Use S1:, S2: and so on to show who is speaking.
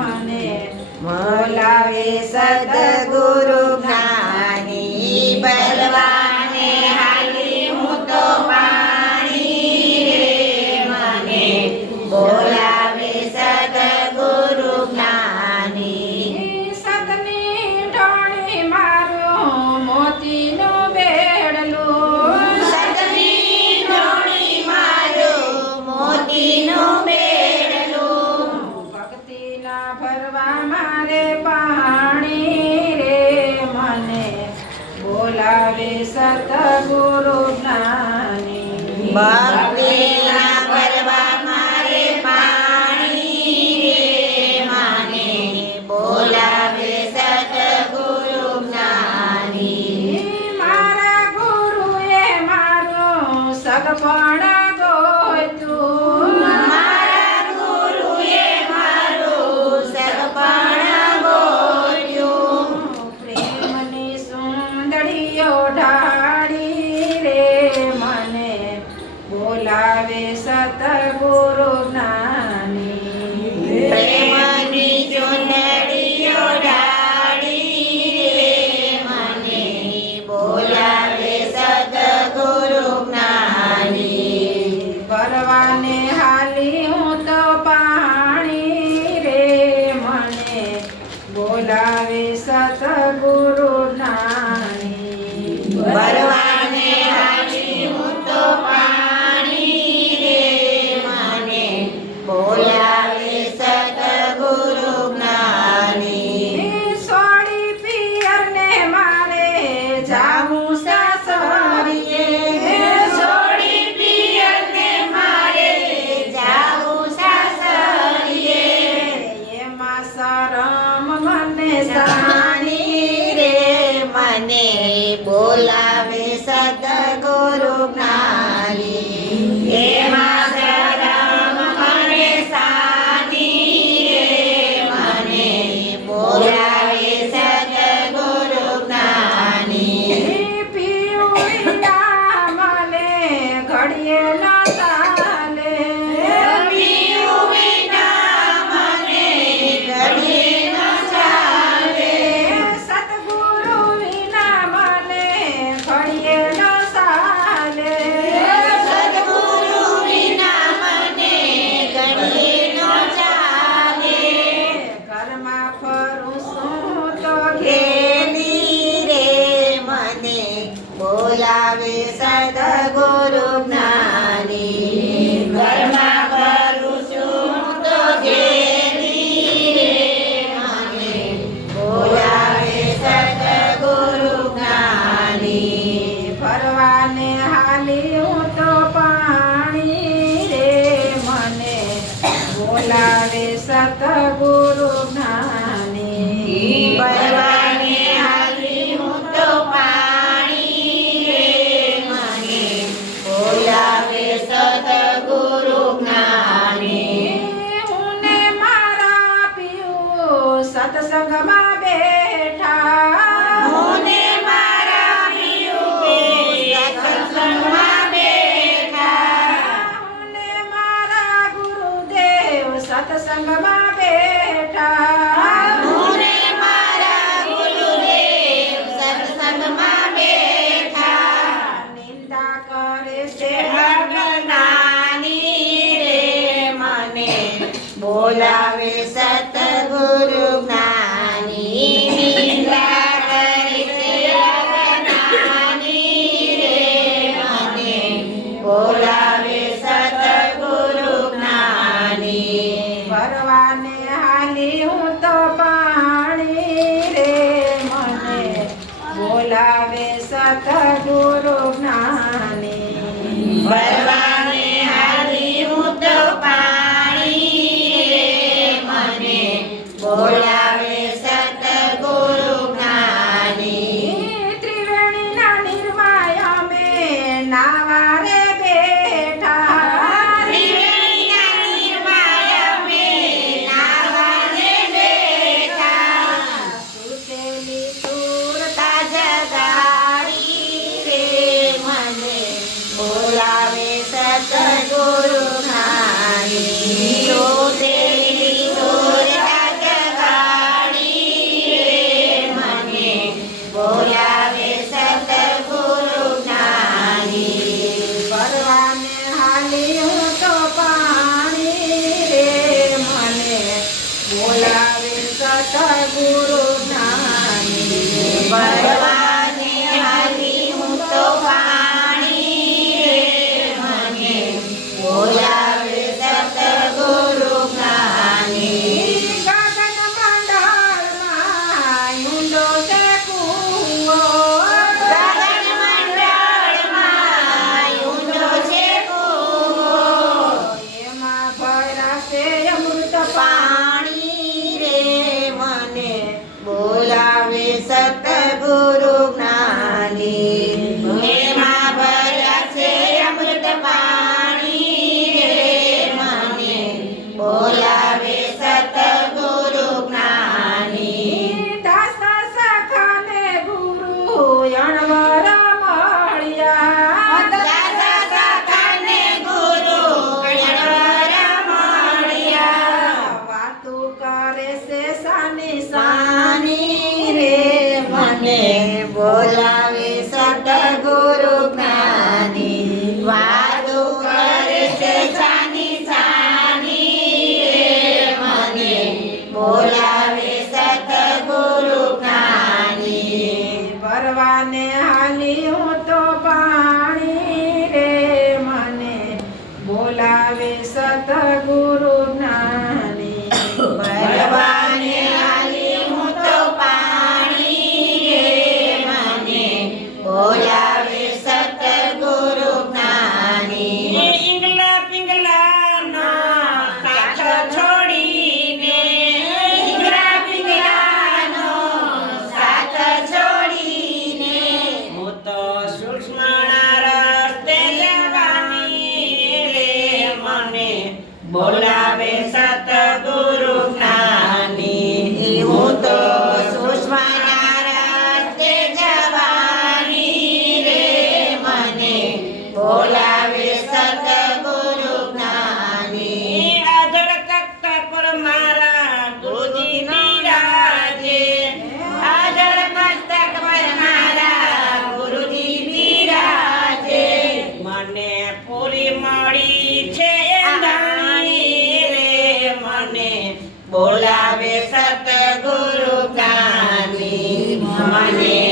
S1: मने। बोलावे सद ને પાણી રે મને બોલાવે સતગુરુ જ્ઞાની.
S2: બોલાવે સદગુરુ જ્ઞાની.
S1: સત્સંગમાં બેઠા.
S2: મુને મારા
S1: ગુરુદેવ સત્સંગમાં બેઠા નિંદા કરે છે
S2: ભગનાની રે મને. બોલાવે સા 월 गावे सता गुरु नामे બોલાવે સતગુરુ જ્ઞાની વાદુ કરે છે સાની સાની રે મને. બોલાવે સતગુરુ જ્ઞાની.
S1: પરવાને હાલી હું તો પાણી રે સતગુરુ
S2: બોલાવે સતગુરુ જ્ઞાની. હું તો સુષ્મા જવાની રે મને બોલા બોલાવે સતગુરુ કાની. મને